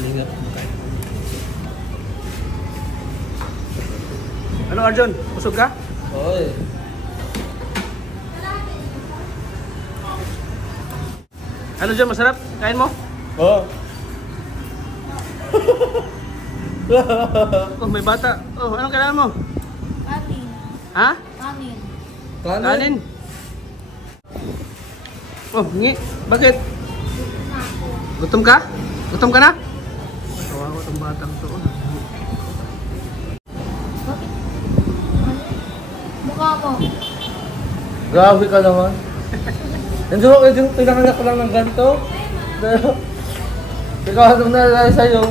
kalingap. Ano Arjun? Busog ka? Oy. Ano dyan? Masarap? Kain mo? Oh. Oh, may bata. Oh, anong kailangan mo? Kanin. Ha? Kanin. Kanin. Oh, hingi. Bakit? Gutom ka? Gutom ka na? Kawawa itong batang to. Mukha mo. Grabe ka naman. Yung pinanganak ko lang ng ganito. Ikaw anong nalala sa'yo?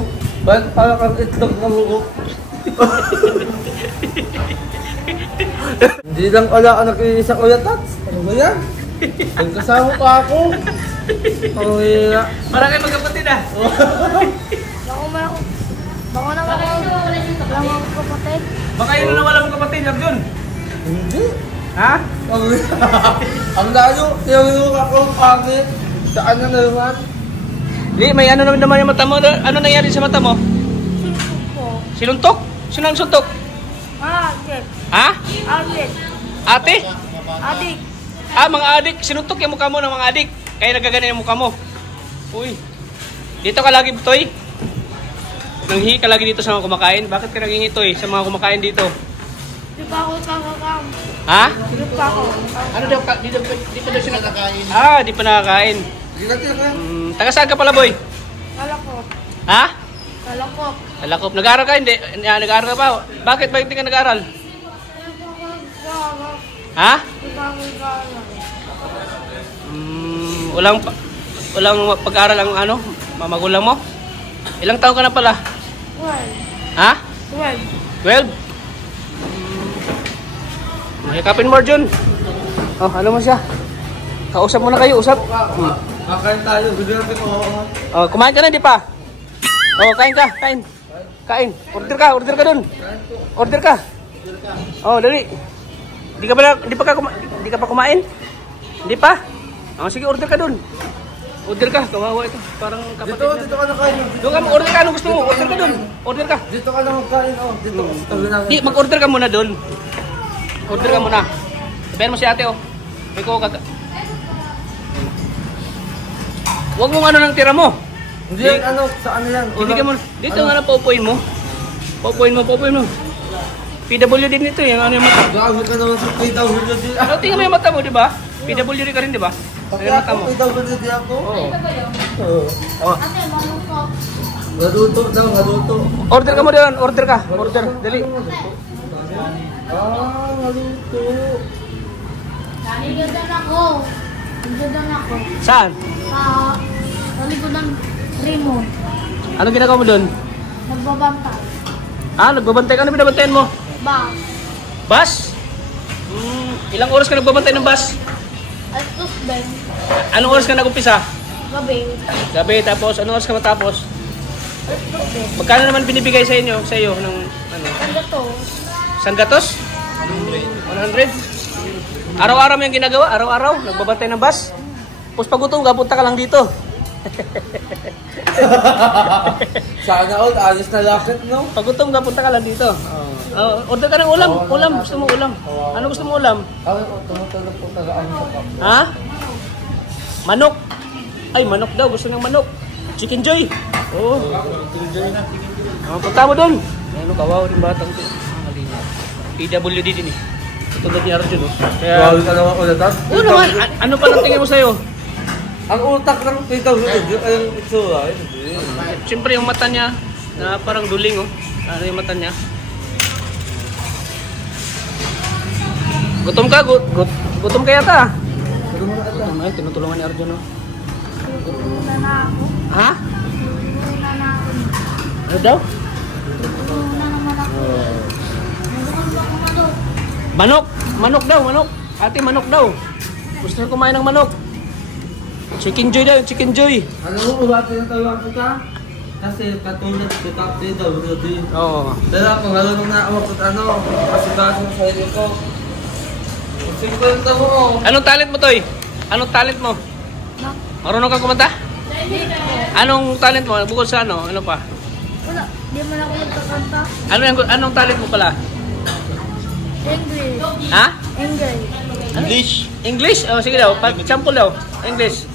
Bakit parang kang itlog na hukok? Hindi lang wala ka nag-iisa ko yan, Tats. Ano ba yan? Ang kasama pa ako. Ang hira. Parang kayo magkapatid ah. Baka naman ako lang ako kapatid. Baka yun na wala mong kapatid, Arjun. Hindi. Ha? Ang layo. Tinanong ako ang pangit. Saan na naman? Hindi, may ano naman yung mata mo. Ano nangyari sa mata mo? Sinuntok ko. Sinuntok? Sino ang suntok? Adik. Ha? Adik. Ate? Adik. Ah, mga adik. Sinuntok yung mukha mo ng mga adik. Kaya nagkaganan yung mukha mo. Uy. Dito ka lagi, Toy. Nanghihi ka lagi dito sa mga kumakain. Bakit ka nanghihi, Toy, sa mga kumakain dito? Di pa ako kakakam. Ha? Di pa ako. Ano daw? Di pa daw siya nakakain. Ah, di pa nakakain. Taga saan ka pala, boy? Kalakop. Ha? Kalakop. Alakop. Nag-aaral ka? Hindi. Nag-aaral ka pa? Bakit? Bakit hindi ka nag-aaral? Di pa ako nagkakalam. Ha? Di pa ako nagkakalam. Walang pag-aaral ang ano? Magulang mo? Ilang taon ka na pala? 12. Ha? 12. 12? Mahikapin mo, Arjun. Oh, ano mo siya? Kausap mo na kayo, usap. Kakain tayo. Gusto natin ko. Oh, kumain ka na, di pa? Oh, kain ka, kain. Kain. Order ka dun. Order ka. Oh, dali. Di ka pa kumain? Hindi pa? Oh, sige, order ka dun. Order ka, kawawa ito. Parang kapatid. Dito ka na kain. Doon ka, order ka, anong gusto mo? Order ka dun. Order ka. Dito ka na magkain. Oh, dito. Di, mag-order ka muna dun. Order ka muna. Sabihan mo si ate, oh. May kuha ka. Huwag mong ano ng tira mo. Hindi yan, ano, sa ano yan? Ibigay mo. Dito nga na paupuin mo. Paupuin mo. PWD din ito, yung ano yung mata. Grabe ka naman sa PWD. Ano, tingnan mo yung mata mo, di ba? PWD ka rin, di ba? Ano yung mata mo? PWD ako? Oo. Oh. Ate, mamukha. Naluto daw, naluto. Order ka mo doon, order ka. Order, dali. Ah, naluto. Naligodan ako. Naligodan ako. Saan? Sa likod ng Raymond. Anong ginagawa mo doon? Nagbabanta. Ah, nagbabantay ka. Ano binabantayan mo? Ba? Bus? Ilang oras ka nagbabantay ng bus? Atos din. Anong oras ka nag-umpisa? Gabi. Gabi, tapos anong oras ka matapos? Atos din. Magkano naman binibigay sa iyo ng ano? Ano to? Sanggatos? 100? Araw-araw mo yung ginagawa? Araw-araw? Nagbabantay ng bus? Tapos pag gutom ka, punta ka lang dito. Sana all, ayos na lakit, no? Pag gutom ka, punta ka lang dito. Order ka ng ulam. Ulam. Gusto mo ulam? Ano gusto mo ulam? Tumutulog po tagaan sa pap. Ha? Manok. Ay, manok daw. Gusto ng manok. Chicken Joy. Oo. Chicken Joy na. Punta mo doon. Ano, kawawa yung batang ito. PWD din eh. Tulad ni Arjun, oh. Grabe ka naman ulit, ha? Oo naman. Ano pa lang tingin mo sa'yo? Ang utak ng PWD, ay yung itsura, hindi. Siyempre yung mata niya, na parang duling, oh. Ano yung mata niya? Gutom ka? Gutom ka yata. Gutom ay, tinutulungan ni Arjun, oh. Tutulungan na ako. Ha? Tutulungan na ako. Ano daw? Tutulungan naman ako. Nagulong ba ako manok? Manok! Manok daw, manok! Ate, manok daw. Gusto niya kumain ng manok. Chicken Joy daw, Chicken Joy. Ano mo, bakit yung tawag kita? Kasi katulad kita, PWD. Oo. Pero ako, marunong na ako kung ano, kasagasan sa sarili ko. 50 mo. Anong talent mo, Toy? Anong talent mo? Nak. Marunong kang kumanta? Hindi po. Anong talent mo? Bukod sa ano? Ano pa? Wala. Di man ako nagkakanta. Anong talent mo pala? English. Ha? English. English. English? Oh, sige daw. Sample daw. English.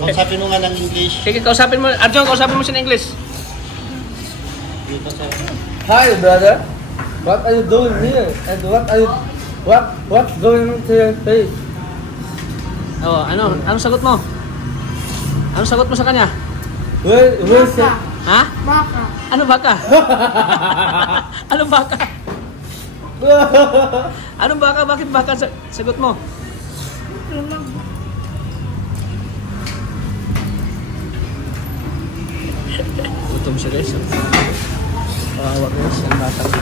Kausapin mo nga ng English. Sige, kausapin mo. Arjun, kausapin mo siya ng English. Hi, brother. What are you doing here? And what's going on to your face? Oh, anong sagot mo? Anong sagot mo sa kanya? Where's it? Ha? Baka. Ano baka? Anong baka? Anong baka? Bakit baka sagot mo? Gutom siya guys. Kawawa guys, ang bata ko.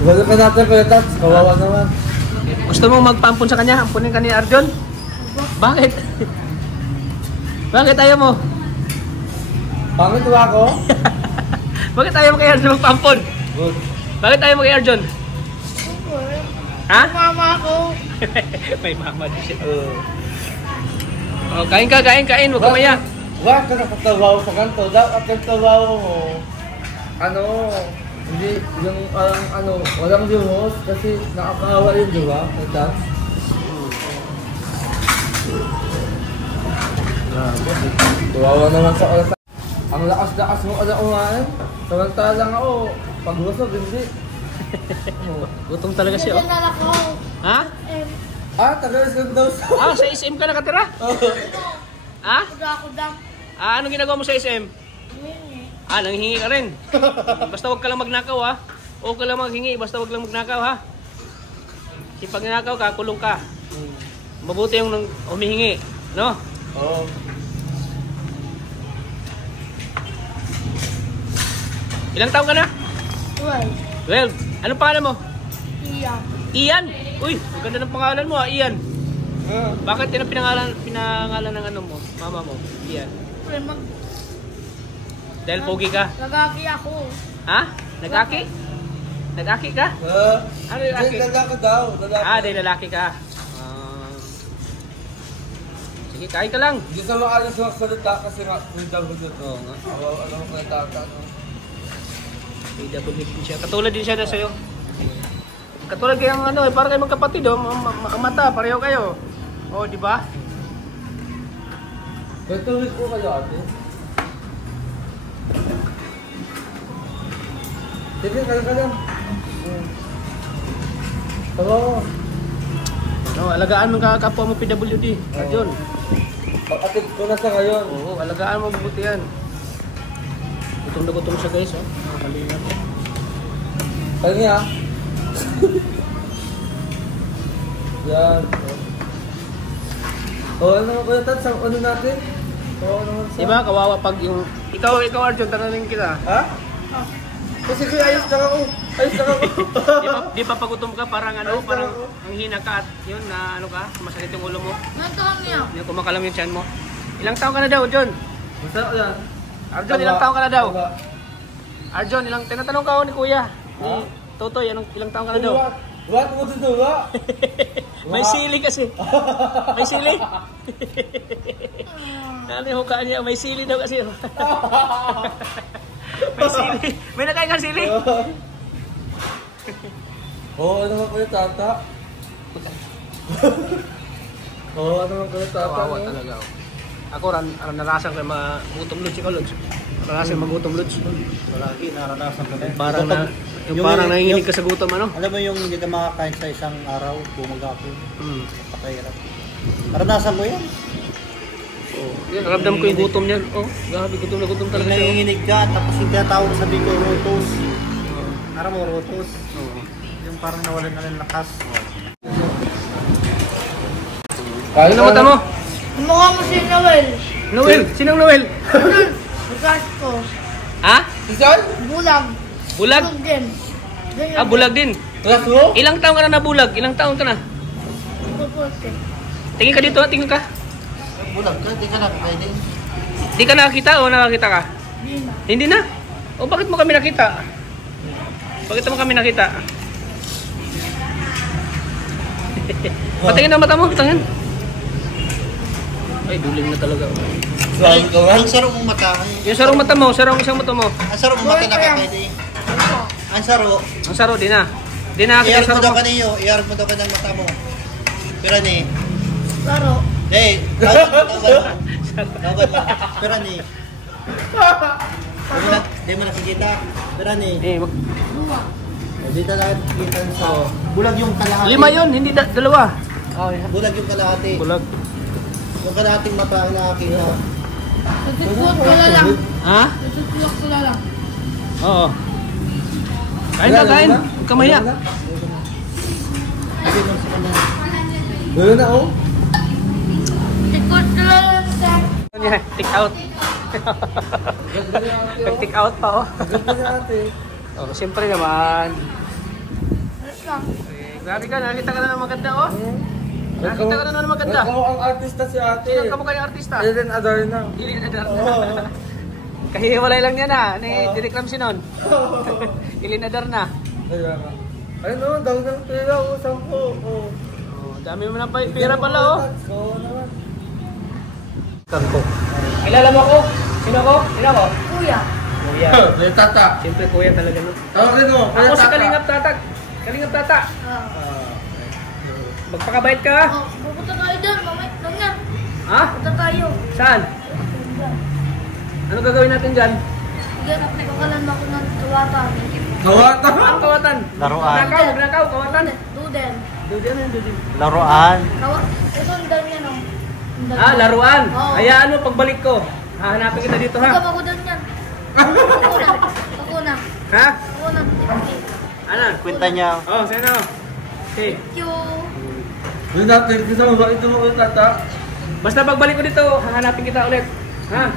Wala ka natin Kuya Tats. Kawawa naman. Gusto mo magpampun sa kanya? Ampunin ka ni Arjun? Bakit? Bakit ayaw mo? Pangit ba ako? Bakit ayaw mo kay Arjun magpampun? Good. Bakit ayaw mo kay Arjun? Ha? Mama ko. May mama din siya. Oh, kain ka, kain. Huwag ka maya. Wag ka nakatawaw sa kanto. Dapat ang tawaw mo. Ano? Hindi, yung walang limos kasi nakakawa yun, di ba? Kuya Tats? Tuwawa naman sa oras. Ang lakas-lakas mo umain. Samantalang ako, pag busog, hindi. Gutom talaga siya. Oh. Nalala ko. Ha? Tagalis ka daw sa... Sa SM ka nakatira? Ha? Kuda. Anong ginagawa mo sa SM? Mini. Nanghingi ka rin. Basta wag ka lang magnakaw ha. Huwag ka lang maghingi, basta wag lang magnakaw ha. Kasi pag nanakaw ka, kulong ka. Mabuti yung humihingi. No? Oo. Ilang taon ka na? 12. 12. Anong pangalan mo? Iya. Ian. Uy, ang ganda ng pangalan mo Ian. Bakit yun ang pinangalan ng ano mo? Mama mo? Ian. Dahil pogi ka? Nagaki ako. Ha? Nag-aki? Nag-aki ka? Ano yung aki? Lalaki daw. Dahil lalaki ka. Sige, kain ka lang. Hindi sa maalas magsalita kasi nga, freedom ko dito. Oo nga. Ano ko natata, no? PWD din siya. Katulad din siya na sa'yo. Katulad kayong para kayo magkapatid ang mata, pareho kayo. Oh, di ba? Tuloy ko kayo ate. Sige, ka lang. Hello. No, alagaan mo kapwa mo PWD. Arjun. Pag-atid ko na sa ngayon. Oo, alagaan mo mabuti yan. Gutom na gutom siya guys, oh. Kalingat. Kanya. Yan. Ano naman Kuya Tats, ano natin? Naman sa... Diba, kawawa pag yung... Ikaw Arjun, tanongin kita. Ha? Kasi kuya, ayos lang ako. Di ba pagutom ka, parang Ayos parang lang ako. ang hina ka at yun na ka, masakit yung ulo mo. Nantuhan niya. Yung kumakalam yung tiyan mo. Ilang taon ka na daw, John? Basta yan. Arjun, ilang taon ka na daw? Taba. Arjun, tinatanong ka ako ni Kuya. Ni Totoy, ilang taon ka na daw? What mo dito ba? May sili kasi. May sili? Ano yung hukaan niya? May sili daw kasi. May sili. May nakain ka sili? Oo, ano naman Kuya Tata? Oo, ano naman Kuya Tata? Kawawa talaga. Ako, naranasan ko yung magutom lods. Ikaw lods. Naranasan yung magutom lods. Lagi, naranasan ko na. Yung parang nanginginig ka sa gutom, ano? Alam mo yung hindi ka makakain sa isang araw, bumagapon, napakahirap. Naranasan mo yan. Oh, yan, naramdam ko yung gutom niyan. Oh, grabe, gutom na gutom Yung talaga siya. nanginginig ka, tapos yung tinatawag sa ko, rotos. Aram mo, rotos. Oh. Yung parang nawalan na ng lakas. Ano na mata mo? Mukha mo si Noel. Noel! Sinong Noel? Bukas ko. Ha? Sisan? Bulag. Bulag? din. Bulag din. Class mo? Ilang taon ka na nabulag? Ilang taon ka na? Tingin ka dito, tingin ka. Bulag ka, di ka na pwede. Di ka nakakita o nakakita ka? Hindi na. O bakit mo kami nakita? Bakit mo kami nakita? Patingin na mata mo, tingin. Ay, duling na talaga. Grabe ka man. Ang sarong mong mata. Yung sarong mata mo, sarong isang mata mo. Ang sarong mong mata nakakaili. Ang saro. Ang saro, di na. Di na Iarap kita mo sarong daw mo. kaniyo. Iarap mo daw ka ng mata mo. Pero ni. Laro. Eh, tawag mo. Pero ni. Di mo nakikita. Pero ni. Eh, wag. Dua. Dito lang kita sa. Bulag yung kalahati. 5 yun, hindi dalawa. Oh, yeah. Bulag yung kalahati. Bulag. Yung kalahating mata ang nakakita. Nagsusuot ko na lang. Ha? Nagsusuot ko na lang. Oo. Kain na, kain. Huwag ka maya. Gano'n na oh. Ikot ko na lang, sir. Take out. Nag-take out pa, oh. Ganda niya ate. Oh, siyempre naman. Wait lang. Eh, grabe ka, nakita ka na ng maganda, oh. Nakita ka na ng maganda. Ako ang artista si ate. Sino ka mo kayong artista? Eden Adarna. Hilin Adar. Oo. Kahiwalay lang yan, ha. Ni Direk Ramsey nun. Hilin Adar na. Kaya nga. Ayun daw ng pera oh, 10. Oh. Oh, dami mo ng pera pala, oh. Oo naman. Kanto. Kilala mo ako? Sino ako? Sino ako? Kuya. Kuya. Kuya Tata. Siyempre, kuya talaga, no? Tawagin mo, Kuya Ako si Tata. Kalingap Tata. Kalingap Tata. Magpakabait ka. Oh, pupunta tayo dyan. Mamaya lang yan. Ha? Punta tayo. Saan? Ano gagawin natin dyan? Sige, napagkakalan ako ng kawatan. Kawata. Ang kawatan. Laruan. Magnakaw, kawatan. Duden. Doon yan, doon. Laruan. Ito ang dami yan, oh. Ang dami. Ah, laruan. Oo. Hayaan mo, pagbalik ko. Hahanapin kita dito, Ikaw, ha? ako dun yan. Ako na. Ako na. Ha? Ako na. Thank you. Ano? Kwenta niya. Oh, sino? Okay. Thank you. Yun natin, gusto mo ba ito mo Kuya Tata? Basta pagbalik ko dito, hahanapin kita ulit. Ha?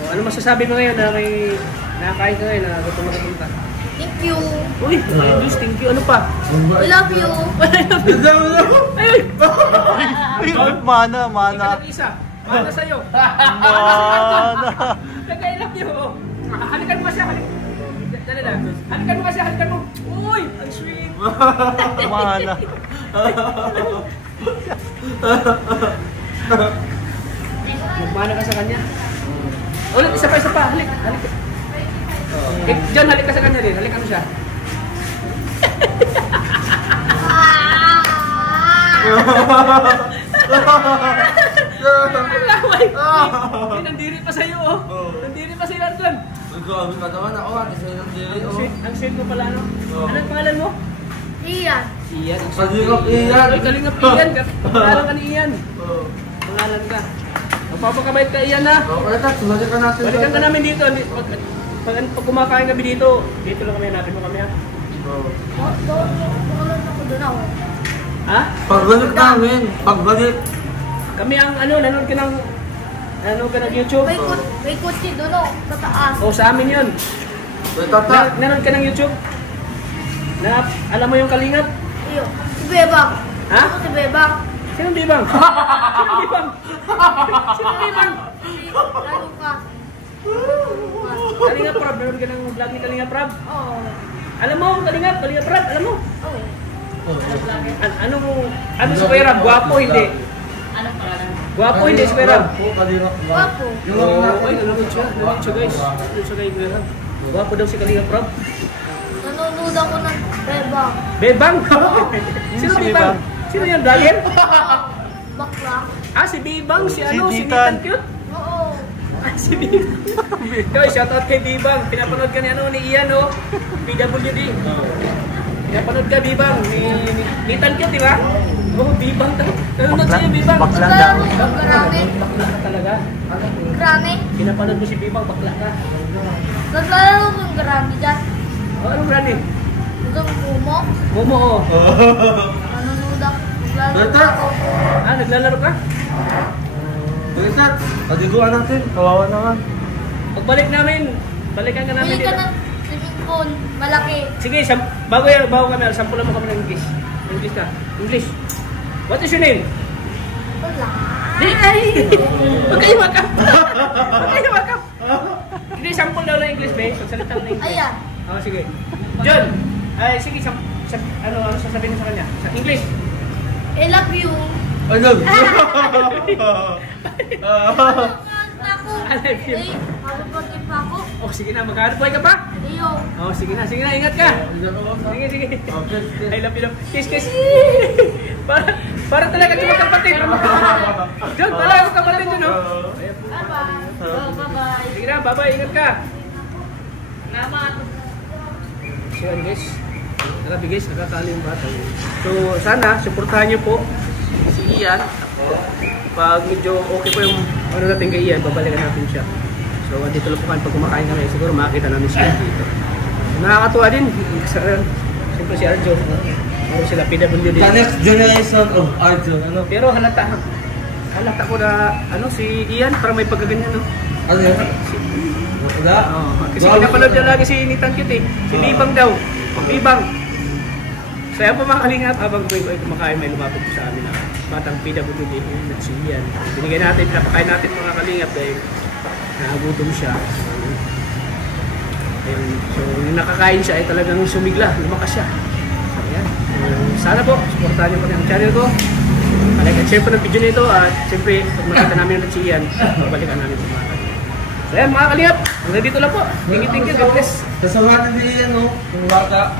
Oh, ano masasabi mo ngayon na may nakakain ka ngayon na gutom na gutom ka? Thank you. Uy, Diyos, thank you. Ano pa? I love you. Ay, Ay, mana, Ikaw mana. nag-isa. Mana sa'yo. Mana. Nag-I-love you. Halikan mo siya. Dali na. Halikan mo siya. Halikan mo. Uy, ang sweet. Mana. Magmana ka sa kanya. Ulit, isa pa. Halik. Eh, John, halik ka sa kanya din. Halikan mo siya. Alaway. Nandiri pa sa'yo, oh. Nandiri pa sa'yo, Anton. Grabe ka naman ako, ate sa'yo ng dili. Ang sweet mo pala, ano? Anong pangalan mo? Iyan. Ian. Kalingap Ian. Ay, kalingap Ian. Pangalan ka ni Ian. Oo. Pangalan ka. Magpapakabait ka, Ian, ha? Kuya Tata, balikan natin. Balikan ka namin dito. Pag kumakain kami dito, dito lang kami, hanapin mo kami, ha? Oo. Bakalan ako dun ako. Ha? Pagbalik namin, pagbalik. Kami ang, nanonood ka ng YouTube? May kotse dun oh. Sa taas. O, sa amin yun. Kuya Tata. Nanonood ka ng YouTube? Na, alam mo yung kalingap? Iyo. Si Bebang. Ha? Ako si Bebang. Sinong bibang? Sinong bibang? Sinong bibang? Lalo ka. Kalingap Prab, nanonood ka ng vlog ni Kalingap Prab? Oo. Alam mo, Kalingap Prab, alam mo? Oo. Ano si Kuya Rab? Gwapo, hindi? Gwapo, hindi si Kuya Rab? Kalingap ba? Wapo. Yung Ay, nanonood siya guys. Nanonood siya kay Kuya Rab. Gwapo daw si Kalingap Prab. Nanonood ako ng Bebang. Bebang! Sino si Bebang? Sino yan, vlogger? Bakla. Ah, si Bebang, si Si Nitan Titan. Cute. Oo. Ah, si Bebang. Guys, shoutout kay Bebang. Pinapanood ka ni Ian, oh. PWD. Pinapanood ka, Bebang. Nitan Cute, di ba? Oh, Bebang daw. Nanonood sa'yo, Bebang. Bakla daw. Naglaro ko ng Granny. Bakla ka talaga. Granny. Pinapanood mo si Bebang, bakla ka. Naglaro ko ng Granny dyan. Oh, anong brand eh? Hanggang Kumo. Momo, oh. Nanonood ako. Naglaro Tata. ako. Ah, naglalaro ka? Kuya Tata, paliguan natin. Kawawa naman. Pagbalik namin, balikan ka namin Bili ka dito. ng swimming pool. Malaki. Sige, bago kami, sampulan mo kami ng English. English ka. English. What is your name? Wala. Ay! Huwag kayo makap! Huwag kayo makap! Hindi, sample daw ng English, babe. Pagsalita ng English. Ayan. Oh, sige. John! Ay, sige, ano sasabihin mo sa kanya? Sa English. I love you. Ano? Ako. Alive yun. Eh, mababagay pa ako. Oh, sige na, maghanap buhay ka pa? Iyo. Oh, sige na, ingat ka. Sige, sige. I love you, love. Kiss, kiss. Para talaga ito magkapatid. John, talaga magkapatid yun, no? Bye-bye. Oh, bye-bye. Sige na, bye-bye, ingat ka. Salamat. So yan guys, grabe guys, nakakali yung bata. So sana, supportahan niyo po si Ian. Pag medyo okay po yung ano natin kay Ian, babalikan natin siya. So dito lang po kayo pag kumakain kami, siguro makakita namin siya dito. Nakakatuwa din, siyempre si Arjo, ano sila PWD. The next generation of Arjun, ano? Pero halata ko na ano si Ian, parang may pagkaganyan, no? Ano yan? Wala? Kasi pinapanood niya lagi si Nitan Cute eh. Si Libang daw. Libang. So yan po mga kalingap, habang kumakain may lumapit po sa amin na batang PWD at si Ian. Binigay natin, pinapakain natin mga kalingap dahil nagutom siya. Ayun. So yung nakakain siya ay talagang sumigla, lumakas siya. So yan. Sana po, supportahan niyo po ang channel ko. Like and share po ng video nito at siyempre pag makita namin ulit si Ian, babalikan namin po mga kalingap. So yan mga kalingap, hanggang dito lang po. Thank you, God bless. Kasamahan din yan, no? Yung bata.